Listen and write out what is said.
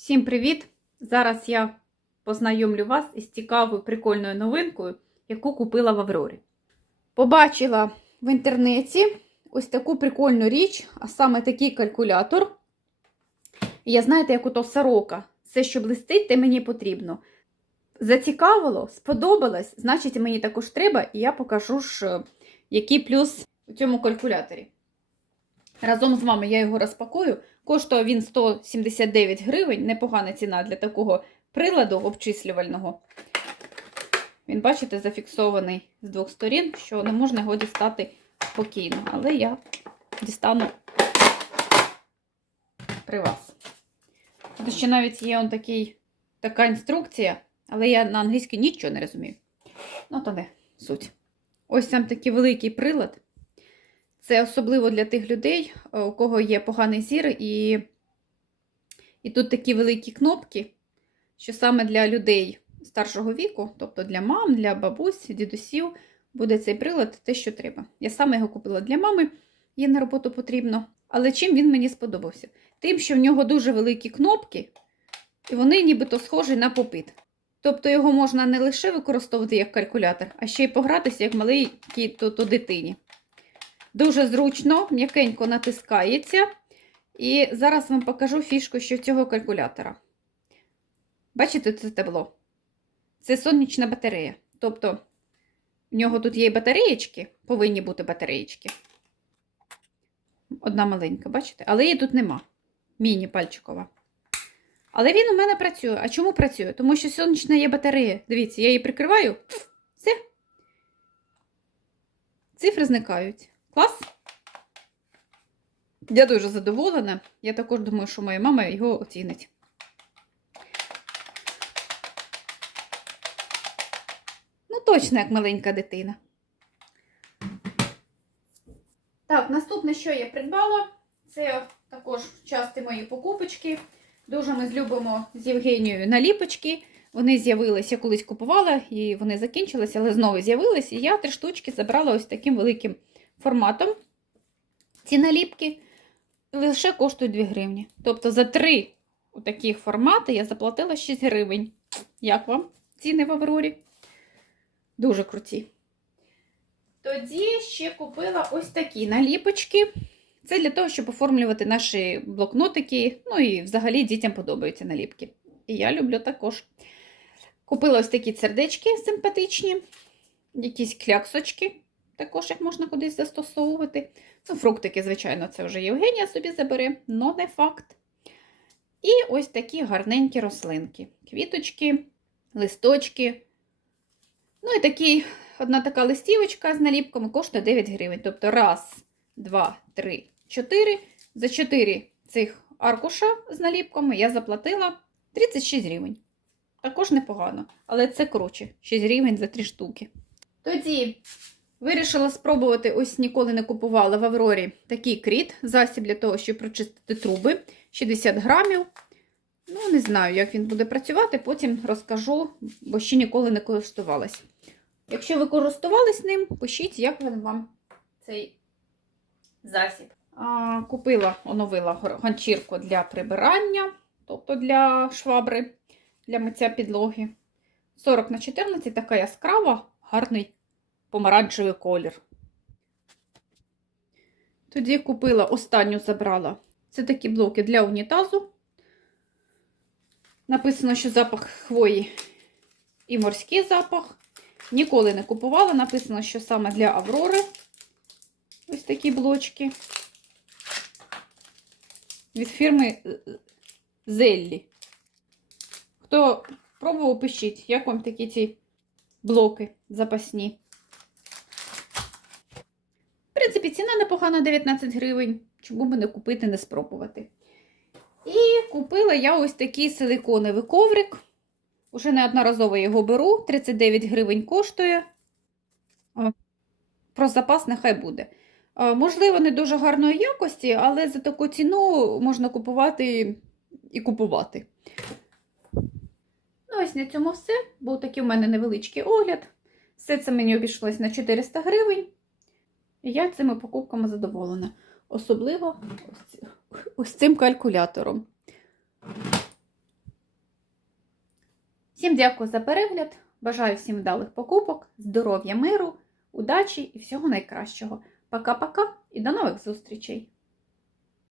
Всім привіт! Зараз я познайомлю вас із цікавою прикольною новинкою, яку купила в Аврорі. Побачила в інтернеті ось таку прикольну річ, а саме такий калькулятор. Я знаєте, як ото сорока. Все, що блистить, те мені потрібно. Зацікавило, сподобалось, значить, мені також треба, і я покажу ж, який плюс у цьому калькуляторі. Разом з вами я його розпакую. Коштує він 179 гривень, непогана ціна для такого приладу обчислювального. Він, бачите, зафіксований з двох сторін, що не можна його дістати спокійно. Але я дістану при вас. Тут ще навіть є он такий, така інструкція, але я на англійській нічого не розумію. Ну, то не суть. Ось там такий великий прилад. Це особливо для тих людей, у кого є поганий зір, і, і тут такі великі кнопки, що саме для людей старшого віку, тобто для мам, для бабусь, дідусів, буде цей прилад те, що треба. Я саме його купила для мами, їй на роботу потрібно. Але чим він мені сподобався? Тим, що в нього дуже великі кнопки, і вони нібито схожі на попит. Тобто його можна не лише використовувати як калькулятор, а ще й погратися як маленькій то, то дитині. Дуже зручно, м'якенько натискається. І зараз вам покажу фішку що цього калькулятора. Бачите, це табло? Це сонячна батарея. Тобто, в нього тут є батареєчки, повинні бути батареєчки. Одна маленька, бачите? Але її тут нема. Міні-пальчикова. Але він у мене працює. А чому працює? Тому що сонячна є батарея. Дивіться, я її прикриваю. Все. Цифри зникають. Клас? Я дуже задоволена. Я також думаю, що моя мама його оцінить. Ну, точно, як маленька дитина. Так, наступне, що я придбала, це також часті мої покупочки. Дуже ми любимо з Євгенією наліпочки. Вони з'явилися, я колись купувала, і вони закінчилися, але знову з'явилися. І я три штучки забрала ось таким великим форматом. Ці наліпки лише коштують 2 гривні. Тобто за три таких формати я заплатила 6 гривень. Як вам ціни в Аврорі? Дуже круті. Тоді ще купила ось такі наліпочки. Це для того, щоб оформлювати наші блокнотики. Ну і взагалі дітям подобаються наліпки. І я люблю також. Купила ось такі сердечки симпатичні, якісь кляксочки, також їх можна кудись застосовувати. Ну, фруктики, звичайно, це вже Євгенія собі забере, але не факт. І ось такі гарненькі рослинки. Квіточки, листочки. Ну і такі, одна така листівочка з наліпками коштує 9 гривень. Тобто раз, два, три, чотири. За 4 цих аркуша з наліпками я заплатила 36 гривень. Також непогано, але це коротше, 6 гривень за 3 штуки. Тоді вирішила спробувати, ось ніколи не купувала в Аврорі такий кріт, засіб для того, щоб прочистити труби 60 грамів. Ну, не знаю, як він буде працювати, потім розкажу, бо ще ніколи не користувалась. Якщо ви користувались ним, пишіть, як він вам цей засіб. А, Купила, оновила ганчірку для прибирання, тобто для швабри, для миття підлоги. 40 на 14 така яскрава, гарний помаранчевий колір. Тоді купила, останню забрала. Це такі блоки для унітазу. Написано, що запах хвої і морський запах. Ніколи не купувала. Написано, що саме для Аврори. Ось такі блочки. Від фірми Зеллі. Хто пробував, пишіть, як вам такі ці блоки запасні. В принципі, ціна непогана 19 гривень. Чому би не купити, не спробувати. І купила я ось такий силиконовий коврик. Уже неодноразово його беру. 39 гривень коштує. Про запас нехай буде. Можливо, не дуже гарної якості, але за таку ціну можна купувати і купувати. Ну, ось на цьому все. Був такий у мене невеличкий огляд. Все це мені обійшлось на 400 гривень. І я цими покупками задоволена. Особливо ось, ось цим калькулятором. Всім дякую за перегляд. Бажаю всім вдалих покупок, здоров'я, миру, удачі і всього найкращого. Пока-пока і до нових зустрічей!